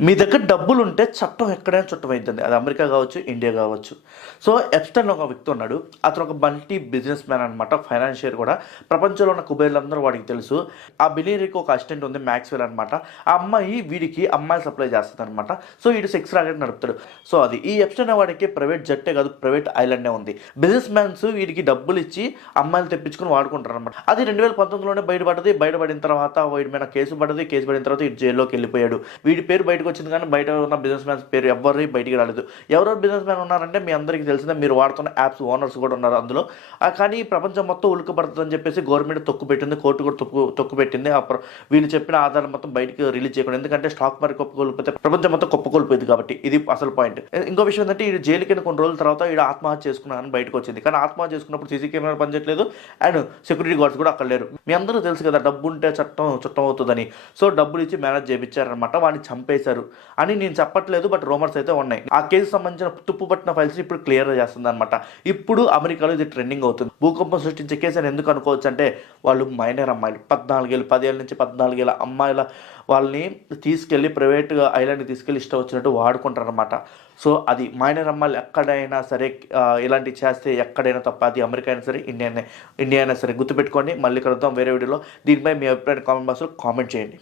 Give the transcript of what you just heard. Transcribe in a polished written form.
మీ దగ్గర డబ్బులుంటే చట్టం ఎక్కడైనా చుట్టమైద్దండి. అది అమెరికా గావచ్చు, ఇండియా గావచ్చు. సో, ఎప్‌స్టైన్ ఒక వ్యక్తి ఉన్నాడు. అతను ఒక మల్టీ బిజినెస్ మ్యాన్ అనమాట. ఫైనాన్షియర్ కూడా. ప్రపంచంలో ఉన్న కుబేర్లందరూ వాడికి తెలుసు. ఆ బిలియనీర్‌కి ఒక అసిస్టెంట్ ఉంది మాక్స్‌వెల్ అనమాట. ఆ అమ్మాయి వీడికి అమ్మాయిలు సప్లై చేస్తదనమాట. సో, ఈడు సెక్స్ రాకెట్ నడుపుతాడు. సో, అది. ఈ ఎప్‌స్టైన్ వాడికి ప్రైవేట్ జట్టే కాదు, ప్రైవేట్ ఐలాండే ఉంది. బిజినెస్ మ్యాన్స్ వీడికి డబ్బులిచ్చి అమ్మాయిలు తెప్పించుకొని వాడుకుంటారనమాట. అది 2019లోనే బయటపడ్డది. బయటపడిన తర్వాత వీడి మీద కేసు పడ్డది. కేసు పడిన తర్వాత ఈడు జైల్లోకెళ్ళిపోయాడు. వీడి పేరు బయటకొచ్చింది కానీ బయట ఉన్న బిజినెస్ మ్యాన్స్ పేరు ఎవ్వరిది బయటికి రాలేదు. ఎవరెవరు బిజినెస్ మ్యాన్ ఉన్నారంటే మీ అందరికీ తెలిసిందే, మీరు వాడుతున్న యాప్స్ ఓనర్స్ కూడా ఉన్నారు అందులో. కానీ ప్రపంచం మొత్తం ఉలిక్కిపడుతుందని చెప్పేసి గవర్నమెంట్ తొక్కుపెట్టింది. కోర్టు కూడా తొక్కుపెట్టింది. వీళ్ళు చెప్పిన ఆధారం మొత్తం బయటికి రిలీజ్ చేయకుండా. ఎందుకంటే స్టాక్ మార్కెట్ కుప్పకూలిపోతే ప్రపంచం మొత్తం కుప్పకూలిపోయింది కాబట్టి. ఇది అసలు పాయింట్. ఇంకో విషయం ఏంటంటే ఈ జైలుకి కొన్ని రోజుల తర్వాత ఈడు ఆత్మహత్య చేసుకున్నానని బయటకు వచ్చింది. కానీ ఆత్మహత్య చేసుకున్నప్పుడు సీసీ కెమెరా పనిచేయట్లేదు అండ్ సెక్యూరిటీ గార్డ్స్ కూడా అక్కడ లేరు. మీ అందరూ తెలుసు కదా, డబ్బు ఉంటే చుట్టం అవుతుందని. సో, డబ్బులు ఇచ్చి మేనేజ్ చేయించారనమాట. వాడిని చంపేశారు అని నేను చెప్పట్లేదు, బట్ రూమర్స్ అయితే ఉన్నాయి. ఆ కేసు సంబంధించిన తుప్పుపట్టిన ఫైల్స్ ఇప్పుడు క్లియర్ చేస్తుంది అనమాట. ఇప్పుడు అమెరికాలో ఇది ట్రెండింగ్ అవుతుంది. భూకంపం సృష్టించే కేసు అని ఎందుకు అనుకోవచ్చు అంటే, వాళ్ళు మైనర్ అమ్మాయిలు 14 ఏళ్ళు, 10 ఏళ్ళ నుంచి 14 ఏళ్ళ అమ్మాయిల వాళ్ళని తీసుకెళ్ళి ప్రైవేట్ ఐలాండ్కి తీసుకెళ్ళి ఇష్టం వచ్చినట్టు వాడుకుంటారనమాట. సో, అది మైనర్ అమ్మాయిలు ఎక్కడైనా సరే ఇలాంటివి చేస్తే ఎక్కడైనా తప్ప. అది అమెరికా అయినా సరే, ఇండియా అయినా సరే గుర్తుపెట్టుకోండి. మళ్ళీ కలుద్దాం వేరే వీడియోలో. దీనిపై మీ అభిప్రాయాన్ని కామెంట్ బాక్స్లో కామెంట్ చేయండి.